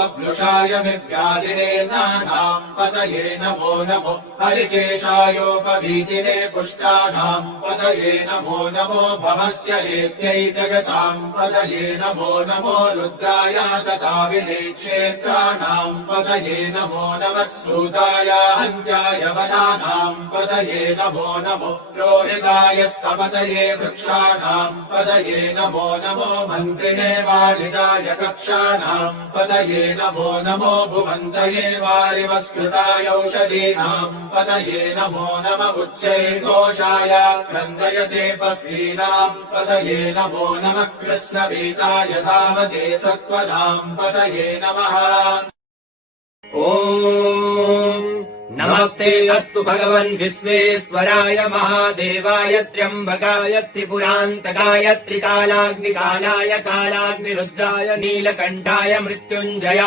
प्लुषाय विव्याधिने नानाम् पतये नमो नमो हरिकेशायोपवीतिने पुष्टानाम् पतये नमो नमो भवस्य हेत्यै जगताम् पतये नमो नमो रुद्राय तथाविने क्षेत्राणाम् पतये नमो नमः सूताय हन्त्याय वनानाम् पतये नमो नमो रोहिताय स्तपतये वृक्षाणाम् पतये नमो नमो मन्त्रिणे वाणिजाय कक्षाणाम् पतये नमो नमो भुवन्तये वारिवस्कृताय औषधीनाम् पतये नमो नम उच्चैर्घोषाय क्रन्दयते पत्नीनाम् पतये नमो नमः कृत्स्नवीताय धावते सत्त्वनाम् पतये नमः। ॐ नमस्ते अस्तु भगवन् विश्वेश्वराय महादेवाय त्र्यम्बकाय त्रिपुरान्तकाय त्रिकालाग्निकालाय कालाग्निरुद्राय नीलकण्ठाय मृत्युञ्जय